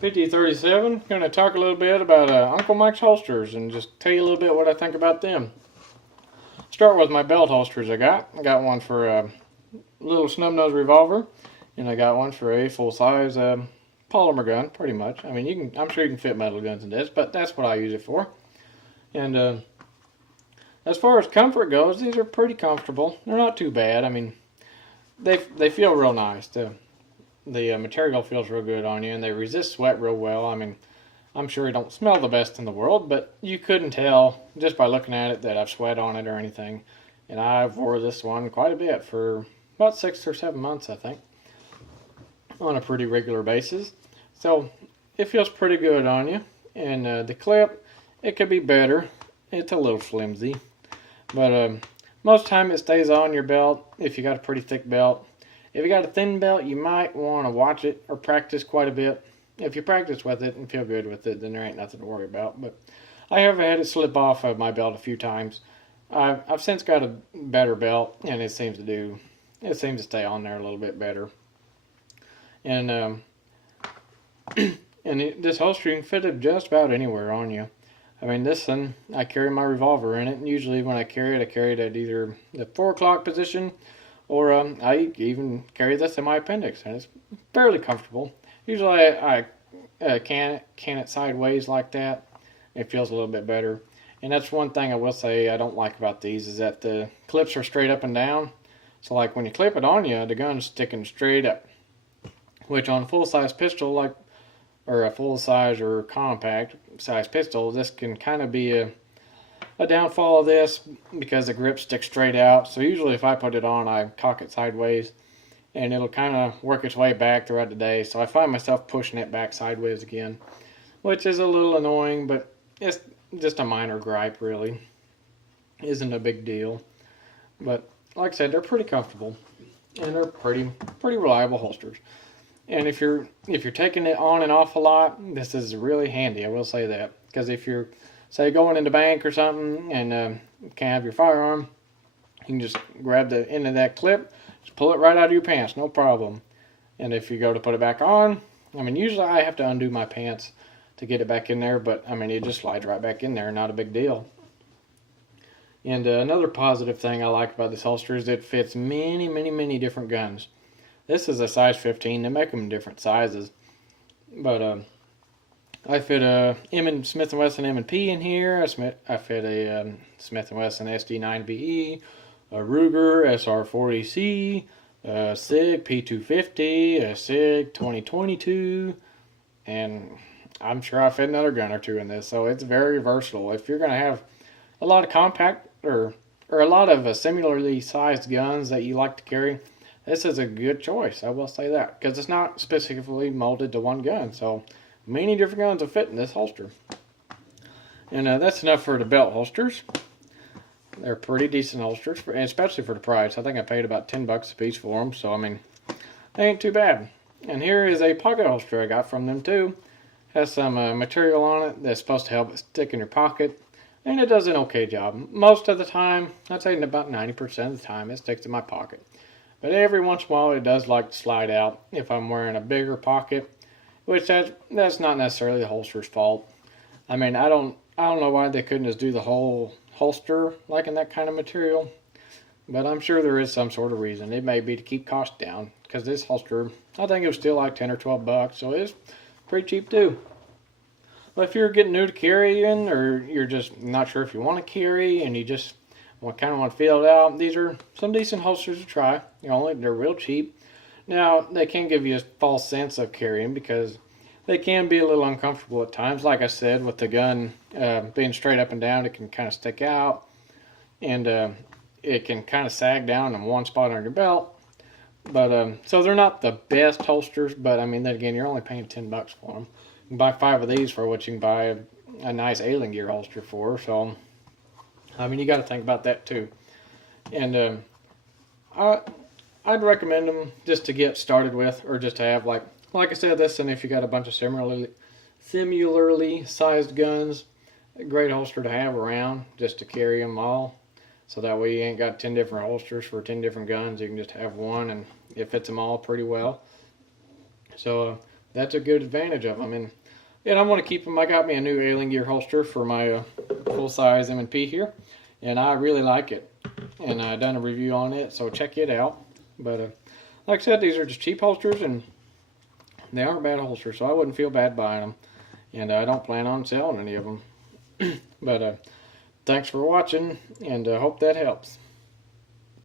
5037. Going to talk a little bit about Uncle Mike's holsters and just tell you a little bit what I think about them. Start with my belt holsters I got. I got one for a little snub nose revolver, and I got one for a full size polymer gun, pretty much. I mean, I'm sure you can fit metal guns in this, but that's what I use it for. And as far as comfort goes, these are pretty comfortable. They're not too bad. I mean, they feel real nice. The material feels real good on you, and they resist sweat real well. I mean, I'm sure it don't smell the best in the world, but you couldn't tell just by looking at it that I've sweat on it or anything. And I've wore this one quite a bit for about 6 or 7 months, I think, on a pretty regular basis. So it feels pretty good on you. And the clip, it could be better. It's a little flimsy, but most time it stays on your belt if you got a pretty thick belt. If you got a thin belt, you might want to watch it or practice quite a bit. If you practice with it and feel good with it, then there ain't nothing to worry about. But I have had it slip off of my belt a few times. I've since got a better belt, and it seems to stay on there a little bit better. And this holster, you can fit it just about anywhere on you. I mean, this one, I carry my revolver in it, and usually when I carry it at either the 4 o'clock position, or I even carry this in my appendix, and it's fairly comfortable. Usually I can it sideways like that. It feels a little bit better. And that's one thing I will say I don't like about these, is that the clips are straight up and down. So like when you clip it on you, the gun's sticking straight up. Which on a full-size pistol, or a full-size or compact size pistol, this can kind of be a downfall of this, because the grip sticks straight out. So usually if I put it on, I cock it sideways, and it'll kind of work its way back throughout the day. So I find myself pushing it back sideways again, which is a little annoying, but it's just a minor gripe, really. Isn't a big deal. But like I said, they're pretty comfortable, and they're pretty reliable holsters. And if you're taking it on and off a lot, this is really handy, I will say that. Because if you're, say, going in the bank or something and can't have your firearm, you can just grab the end of that clip, just pull it right out of your pants, no problem. And if you go to put it back on, I mean, usually I have to undo my pants to get it back in there, but I mean, it just slides right back in there, not a big deal. And another positive thing I like about this holster is it fits many different guns. This is a size 15. They make them in different sizes, but I fit a Smith & Wesson M&P in here. I fit a Smith & Wesson SD9VE, a Ruger SR40C, a SIG P250, a SIG 2022, and I'm sure I fit another gun or two in this. So it's very versatile. If you're going to have a lot of compact or a lot of similarly sized guns that you like to carry, this is a good choice, I will say that, because it's not specifically molded to one gun. So many different guns will fit in this holster. And that's enough for the belt holsters. They're pretty decent holsters, especially for the price. I think I paid about $10 a piece for them, so I mean, they ain't too bad. And here is a pocket holster I got from them too. Has some material on it that's supposed to help it stick in your pocket, and it does an okay job. Most of the time, I'd say about 90% of the time, it sticks in my pocket. But every once in a while, it does like to slide out if I'm wearing a bigger pocket, which that's not necessarily the holster's fault. I mean, I don't know why they couldn't just do the whole holster like in that kind of material, but I'm sure there is some sort of reason. It may be to keep costs down, because this holster, I think it was still like 10 or 12 bucks, so it's pretty cheap too. But if you're getting new to carrying, or you're just not sure if you want to carry and you just kind of want to feel it out, these are some decent holsters to try. They're real cheap. Now, they can give you a false sense of carrying, because they can be a little uncomfortable at times. Like I said, with the gun being straight up and down, it can kind of stick out, and it can kind of sag down in one spot on your belt. But so they're not the best holsters, but I mean, then again, you're only paying $10 for them. You can buy 5 of these for what you can buy a nice Alien Gear holster for. So I mean, you got to think about that too. And I'd recommend them just to get started with, or just to have, like I said, this, and if you got a bunch of similarly sized guns, a great holster to have around just to carry them all. So that way you ain't got 10 different holsters for 10 different guns. You can just have one, and it fits them all pretty well. So that's a good advantage of them. And I want to keep them. I got me a new Alien Gear holster for my full-size M&P here, and I really like it. And I done a review on it, so check it out. But like I said, these are just cheap holsters, and they aren't bad holsters, so I wouldn't feel bad buying them. And I don't plan on selling any of them. But thanks for watching, and hope that helps.